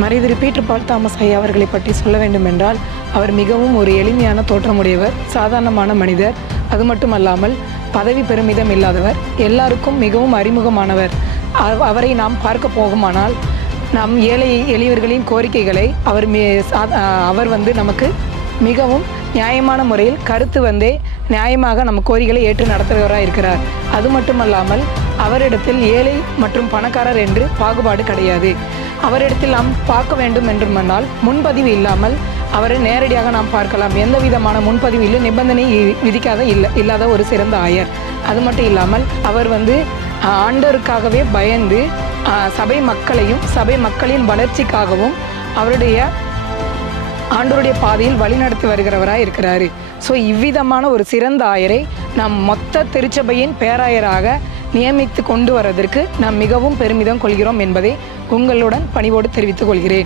மறைதிரு Peter Paul Thomas ஐயா அவர்களை பற்றி சொல்ல வேண்டும் என்றால் அவர் மிகவும் ஒரு எளிமையான தோற்றமுடையவர் சாதாரணமான மனிதர். அது மட்டுமல்லாமல் பதவி பெருமிதம் இல்லாதவர் எல்லாருக்கும் மிகவும் அறிமுகமானவர். அவரை நாம் பார்க்க போகுமானால் நம் ஏழை எளியவர்களின் கோரிக்கைகளை அவர் அவர் வந்து நமக்கு மிகவும் நியாயமான முறையில் கருத்து வந்தே நியாயமாக நம்ம கோரிக்கைகளை ஏற்று நடத்துகிறவராக இருக்கிறார். அது மட்டுமல்லாமல் அவரிடத்தில் ஏழை மற்றும் பணக்காரர் என்று பாகுபாடு கிடையாது. அவரிடத்தில் நாம் பார்க்க வேண்டும் என்றுமானால் முன்பதிவு இல்லாமல் அவரை நேரடியாக நாம் பார்க்கலாம். எந்த விதமான முன்பதிவு இல்லை நிபந்தனை விதிக்காத இல்லை இல்லாத ஒரு சிறந்த ஆயர். அது மட்டும் இல்லாமல் அவர் வந்து ஆண்டருக்காகவே பயந்து சபை மக்களையும் சபை மக்களின் வளர்ச்சிக்காகவும் அவருடைய ஆண்டோருடைய பாதையில் வழிநடத்தி வருகிறவராக இருக்கிறாரு. ஸோ இவ்விதமான ஒரு சிறந்த ஆயரை நாம் மொத்த திருச்சபையின் பேராயராக நியமித்து கொண்டு வரதற்கு நாம் மிகவும் பெருமிதம் கொள்கிறோம் என்பதை உங்களுடன் பணிவோடு தெரிவித்துக் கொள்கிறேன்.